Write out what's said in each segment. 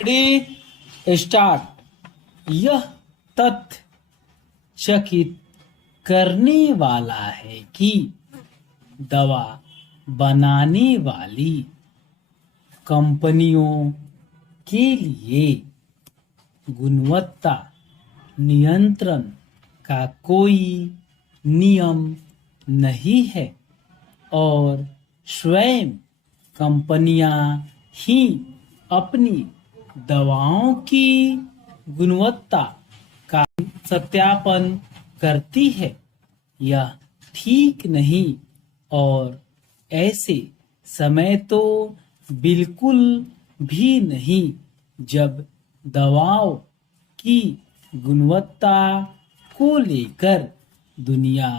Ready start. यह तथ्य चकित करने वाला है कि दवा बनाने वाली कंपनियों के लिए गुणवत्ता नियंत्रण का कोई नियम नहीं है और स्वयं कंपनियां ही अपनी दवाओं की गुणवत्ता का सत्यापन करती है। यह ठीक नहीं और ऐसे समय तो बिल्कुल भी नहीं जब दवाओं की गुणवत्ता को लेकर दुनिया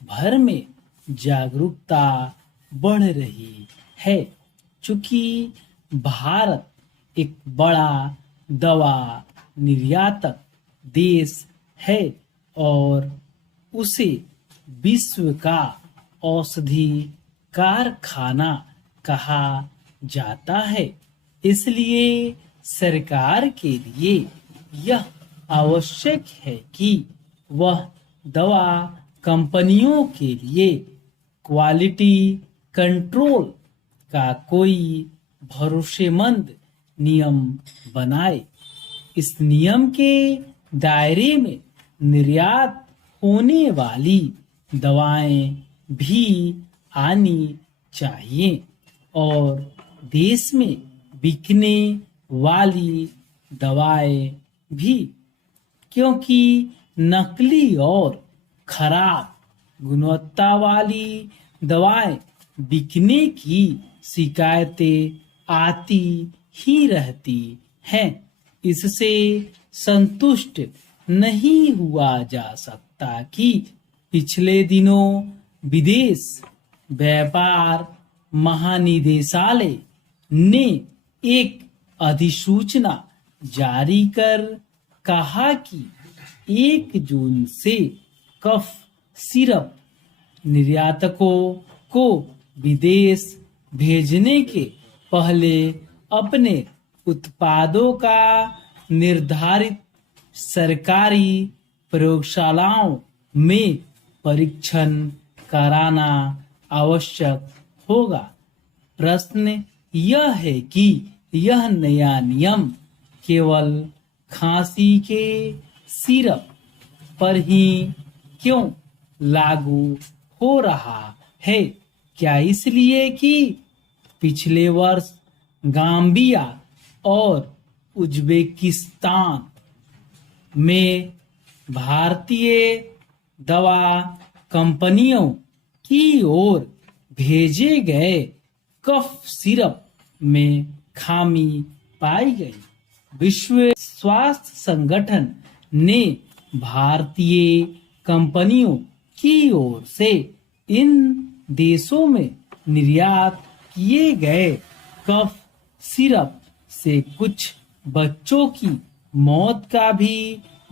भर में जागरूकता बढ़ रही है। चूंकि भारत एक बड़ा दवा निर्यातक देश है और उसे विश्व का औषधि कारखाना कहा जाता है, इसलिए सरकार के लिए यह आवश्यक है कि वह दवा कंपनियों के लिए क्वालिटी कंट्रोल का कोई भरोसेमंद नियम बनाए। इस नियम के दायरे में निर्यात होने वाली दवाएं भी आनी चाहिए और देश में बिकने वाली दवाएं भी, क्योंकि नकली और खराब गुणवत्ता वाली दवाएं बिकने की शिकायतें आती ही रहती हैं। इससे संतुष्ट नहीं हुआ जा सकता कि पिछले दिनों विदेश व्यापार महानिदेशालय ने एक अधिसूचना जारी कर कहा कि 1 जून से कफ सिरप निर्यातकों को विदेश भेजने के पहले अपने उत्पादों का निर्धारित सरकारी प्रयोगशालाओं में परीक्षण कराना आवश्यक होगा। प्रश्न यह है कि यह नया नियम केवल खांसी के सिरप पर ही क्यों लागू हो रहा है? क्या इसलिए कि पिछले वर्ष गाम्बिया और उज्बेकिस्तान में भारतीय दवा कंपनियों की ओर भेजे गए कफ सिरप में खामी पाई गई? विश्व स्वास्थ्य संगठन ने भारतीय कंपनियों की ओर से इन देशों में निर्यात किए गए कफ सिरप से कुछ बच्चों की मौत का भी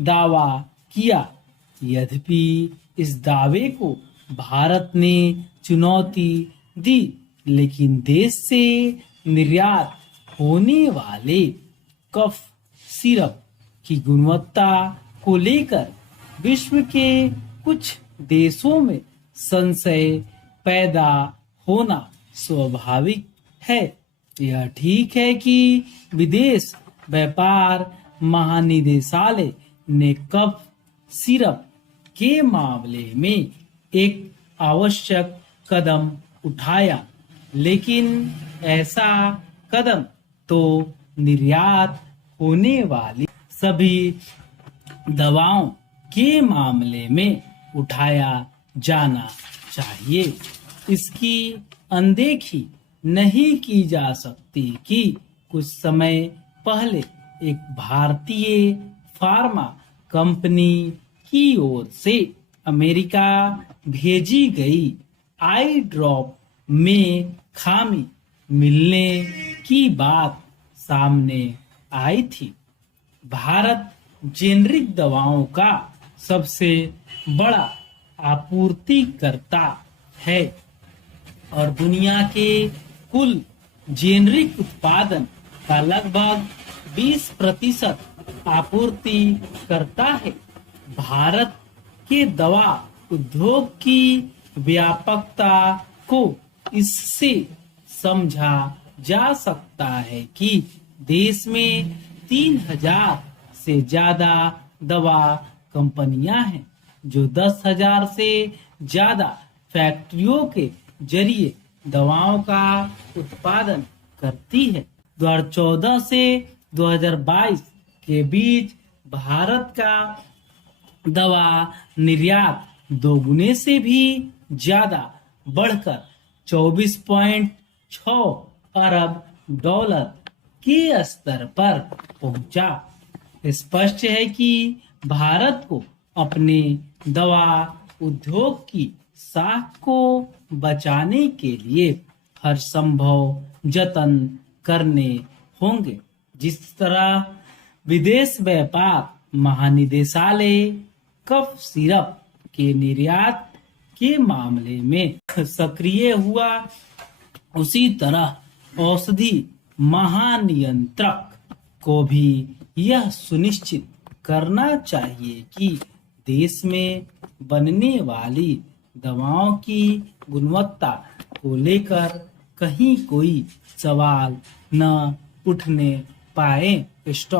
दावा किया। यद्यपि इस दावे को भारत ने चुनौती दी, लेकिन देश से निर्यात होने वाले कफ सिरप की गुणवत्ता को लेकर विश्व के कुछ देशों में संशय पैदा होना स्वाभाविक है। यह ठीक है कि विदेश व्यापार महानिदेशालय ने कफ सिरप के मामले में एक आवश्यक कदम उठाया, लेकिन ऐसा कदम तो निर्यात होने वाली सभी दवाओं के मामले में उठाया जाना चाहिए। इसकी अनदेखी नहीं की जा सकती कि कुछ समय पहले एक भारतीय फार्मा कंपनी की ओर से अमेरिका भेजी गई आई ड्रॉप में खामी मिलने की बात सामने आई थी। भारत जेनरिक दवाओं का सबसे बड़ा आपूर्तिकर्ता है और दुनिया के कुल जेनरिक उत्पादन का लगभग 20% आपूर्ति करता है। भारत के दवा उद्योग की व्यापकता को इससे समझा जा सकता है कि देश में 3000 से ज्यादा दवा कंपनियां हैं, जो 10,000 से ज्यादा फैक्ट्रियों के जरिए दवाओं का उत्पादन करती है। 2014 से 2022 के बीच भारत का दवा निर्यात दोगुने से भी ज्यादा बढ़कर 24.6 अरब डॉलर के स्तर पर पहुंचा। स्पष्ट है कि भारत को अपने दवा उद्योग की साख को बचाने के लिए हर संभव जतन करने होंगे। जिस तरह विदेश व्यापार महानिदेशालय कफ सिरप के निर्यात के मामले में सक्रिय हुआ, उसी तरह औषधि महानियंत्रक को भी यह सुनिश्चित करना चाहिए कि देश में बनने वाली दवाओं की गुणवत्ता को लेकर कहीं कोई सवाल न उठने पाए। स्टॉप।